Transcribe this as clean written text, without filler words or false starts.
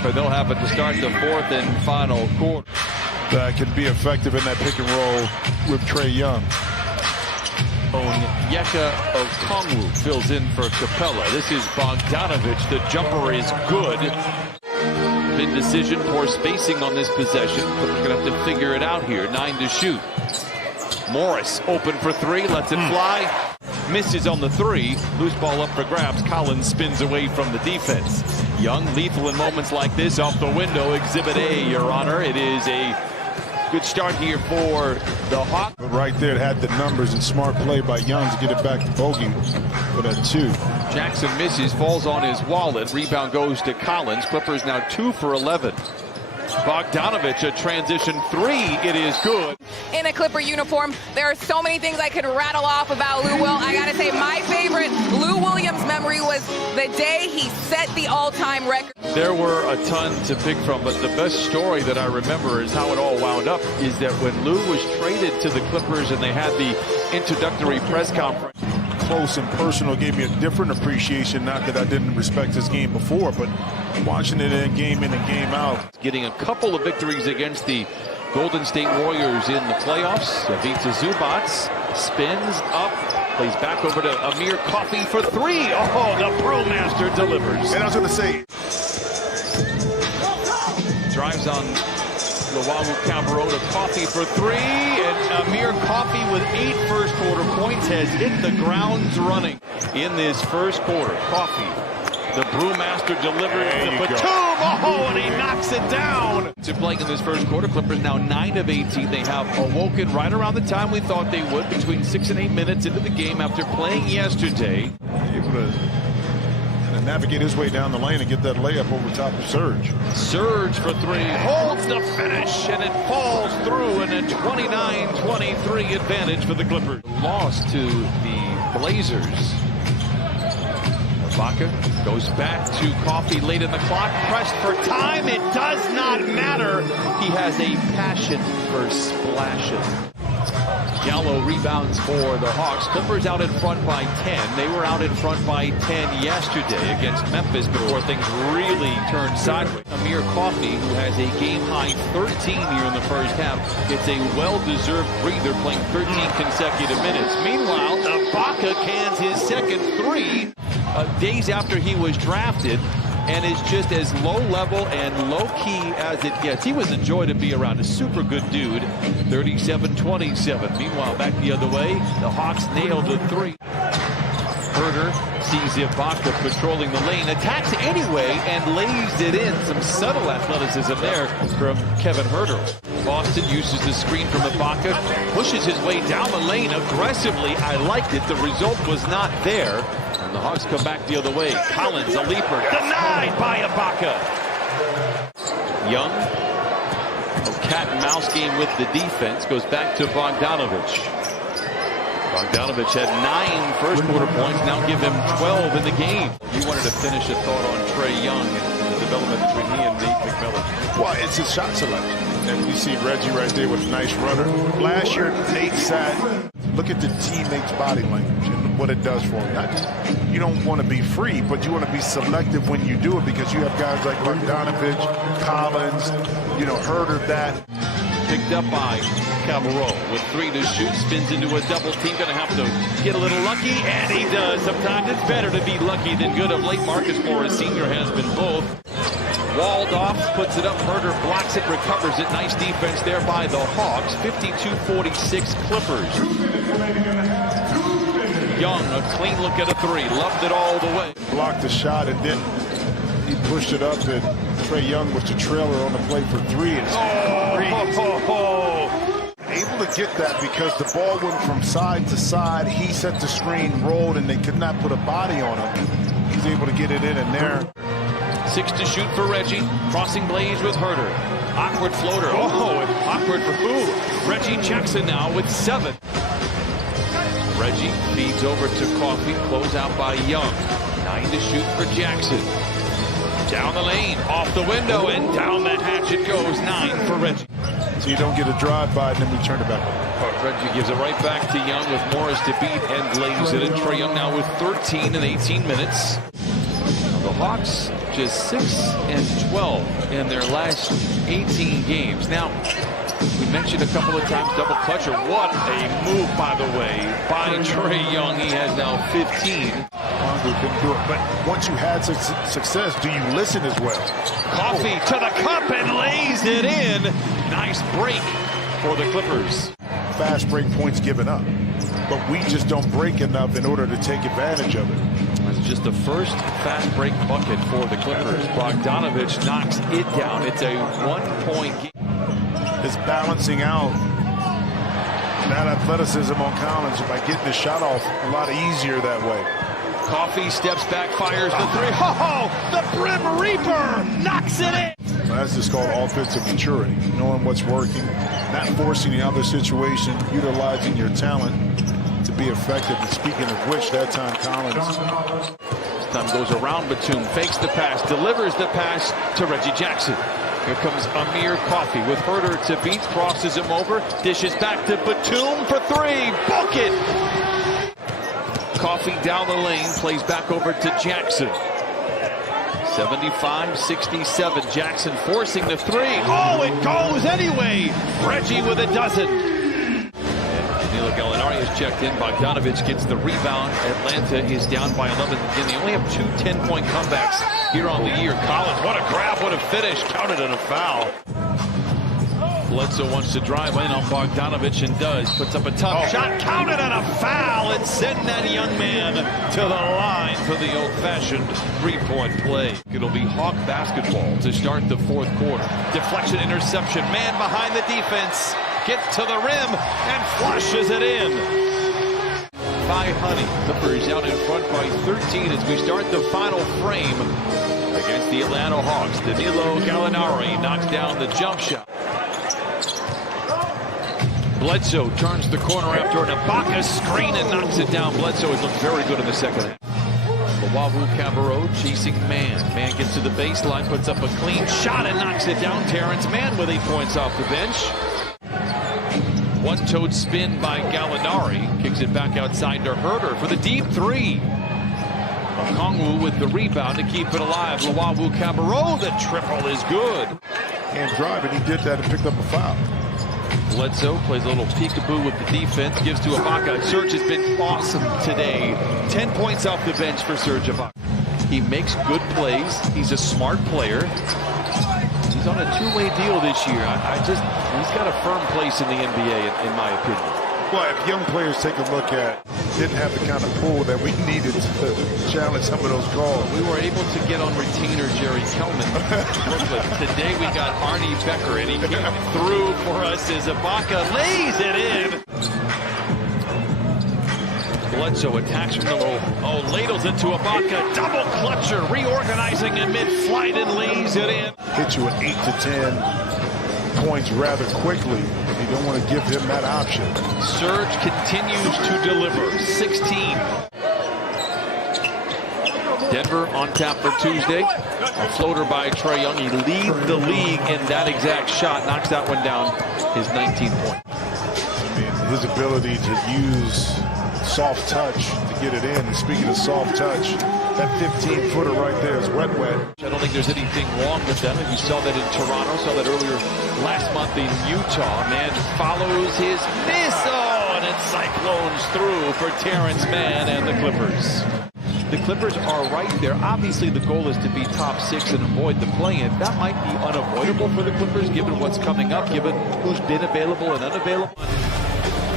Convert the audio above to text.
They'll have it to start the fourth and final quarter. That can be effective in that pick and roll with Trae Young. Onyeka Okongwu fills in for Capella. This is Bogdanovic. The jumper is good. Indecision, poor spacing on this possession, but we're going to have to figure it out here. 9 to shoot. Morris open for three, lets it fly. Misses on the three. Loose ball up for grabs. Collins spins away from the defense. Young, lethal in moments like this. Off the window, Exhibit A, Your Honor. It is a good start here for the Hawks. But right there, it had the numbers and smart play by Young to get it back to Bogey for that 2. Jackson misses, falls on his wallet. Rebound goes to Collins. Clippers now 2 for 11. Bogdanovic, a transition 3. It is good. In a Clipper uniform, there are so many things I could rattle off about Lou Will. I gotta say, my favorite Lou Williams memory was the day he set the all-time record. There were a ton to pick from, but the best story that I remember is how it all wound up, is that when Lou was traded to the Clippers and they had the introductory press conference. Close and personal gave me a different appreciation. Not that I didn't respect his game before, but watching it in and game out. Getting a couple of victories against the Golden State Warriors in the playoffs. Ivica Zubac spins up, plays back over to Amir Coffey for 3. Oh, the Brewmaster delivers. And I was going to say, drives on Luwawu Cabarro to Coffey for 3, and Amir Coffey with 8 first quarter points has hit the ground running in this first quarter. Coffey, the Brewmaster delivers the Batum, and he knocks it down. To playing in this first quarter, Clippers now 9 of 18. They have awoken right around the time we thought they would, between 6 and 8 minutes into the game after playing yesterday. Able to navigate his way down the lane and get that layup over top of Serge. Serge for 3, holds the finish, and it falls through, and a 29-23 advantage for the Clippers. Lost to the Blazers. Ibaka goes back to Coffey late in the clock, pressed for time. It does not matter. He has a passion for splashing. Gallo rebounds for the Hawks. Clippers out in front by 10. They were out in front by 10 yesterday against Memphis before things really turned sideways. Amir Coffey, who has a game-high 13 here in the first half, gets a well-deserved breather, playing 13 consecutive minutes. Meanwhile, Ibaka cans his second 3 days after he was drafted, and is just as low-level and low-key as it gets. He was a joy to be around. A super good dude. 37-27. Meanwhile, back the other way, the Hawks nailed a 3. Herter sees Ibaka patrolling the lane, attacks anyway, and lays it in. Some subtle athleticism there from Kevin Herter. Boston uses the screen from Ibaka, pushes his way down the lane aggressively. I liked it. The result was not there. And the Hawks come back the other way. Collins, a leaper, denied by Ibaka. Young, a cat and mouse game with the defense, goes back to Bogdanovic. Bogdanovic had 9 first quarter points, now give him 12 in the game. You wanted to finish a thought on Trae Young and the development between he and Nate McMillan. Well, it's his shot selection. And we see Reggie right there with a nice runner. Last year, Nate sat. Look at the teammates' body language and what it does for him. Not just, you don't want to be free, but you want to be selective when you do it, because you have guys like Bogdanovic, Collins, Herter that. Picked up by Cabarro with 3 to shoot, spins into a double team. Going to have to get a little lucky, and he does. Sometimes it's better to be lucky than good. Of late, Marcus Morris Sr. has been both. Walled off, puts it up. Herter blocks it, recovers it. Nice defense there by the Hawks. 52-46 Clippers. Young, a clean look at a 3. Loved it all the way. Blocked the shot, and then he pushed it up, and Trae Young was the trailer on the play for 3. Able to get that because the ball went from side to side. He set the screen, rolled, and they could not put a body on him. He's able to get it in and there. 6 to shoot for Reggie. Crossing Blaze with Herter. Awkward floater. Awkward for who? Reggie Jackson now with 7. Reggie feeds over to Coffey. Close out by Young. 9 to shoot for Jackson. Down the lane, off the window, and down the hatch it goes. 9 for Reggie. So you don't get a drive-by, and then we turn it back. Reggie gives it right back to Young with Morris to beat and lays it in. Trae Young now with 13 in 18 minutes. The Hawks just 6-12 in their last 18 games. Now, we mentioned a couple of times double clutcher. What a move, by the way, by Trae Young. He has now 15. Couldn't do it. But once you had success, do you listen as well? Coffee to the cup and lays it in. Nice break for the Clippers. Fast break points given up, but we just don't break enough in order to take advantage of it. That's just the first fast break bucket for the Clippers. Bogdanovich knocks it down. It's a 1-point game. Is balancing out that athleticism on Collins by getting the shot off a lot easier that way. Coffee steps back, fires the three. Oh, the Brim Reaper knocks it in. That's just called offensive maturity, knowing what's working, not forcing the other situation, utilizing your talent to be effective. And speaking of which, that time Collins. Time goes around Batum, fakes the pass, delivers the pass to Reggie Jackson. Here comes Amir Coffey with Herter to beat, crosses him over, dishes back to Batum for three. Book it! Coffey down the lane, plays back over to Jackson. 75-67. Jackson forcing the three. Oh, it goes anyway. Reggie with a dozen. Danilo Gallinari is checked in. Bogdanovich gets the rebound. Atlanta is down by 11 again. They only have 2 10-point comebacks here on the year. Collins, what a grab, what a finish. Counted on a foul. Bledsoe wants to drive in on Bogdanovich and does. Puts up a tough shot, counted on a foul, and send that young man to the line for the old-fashioned three-point play. It'll be Hawk basketball to start the fourth quarter. Deflection, interception, man behind the defense, gets to the rim and flushes it in. By Honey, Clippers out in front by 13 as we start the final frame against the Atlanta Hawks. Danilo Gallinari knocks down the jump shot. Bledsoe turns the corner after an Ibaka screen and knocks it down. Bledsoe has looked very good in the second half. Lawawu Cabarrot chasing Man. Man gets to the baseline, puts up a clean shot and knocks it down. Terrence Mann with 8 points off the bench. One-toed spin by Gallinari. Kicks it back outside to Herter for the deep three. Okongwu with the rebound to keep it alive. Lawawu Cabarrot, the triple is good. And driving, he did that and picked up a foul. Bledsoe plays a little peekaboo with the defense, gives to Ibaka. Serge has been awesome today. 10 points off the bench for Serge Ibaka. He makes good plays. He's a smart player. He's on a two-way deal this year. He's got a firm place in the NBA, in my opinion. Well, if young players take a look at, didn't have the kind of pull that we needed to challenge some of those calls. We were able to get on retainer Jerry Kelman. Today we got Arnie Becker, and he came through for us as Ibaka lays it in. Bledsoe attacks from the low. Oh, ladles it to Ibaka. Double clutcher, reorganizing in mid-flight and lays it in. Hit you at 8 to 10 points rather quickly. You don't want to give him that option. Serge continues to deliver. 16. Denver on tap for Tuesday. A floater by Trae Young. He leads the league in that exact shot. Knocks that one down. His 19th point. His ability to use soft touch to get it in. And speaking of soft touch, that 15-footer right there is wet. I don't think there's anything wrong with them. You saw that in Toronto, saw that earlier last month in Utah. Man follows his miss. Oh, and it cyclones through for Terrence Mann and the Clippers. The Clippers are right there. Obviously, the goal is to be top 6 and avoid the play-in. That might be unavoidable for the Clippers, given what's coming up, given who's been available and unavailable.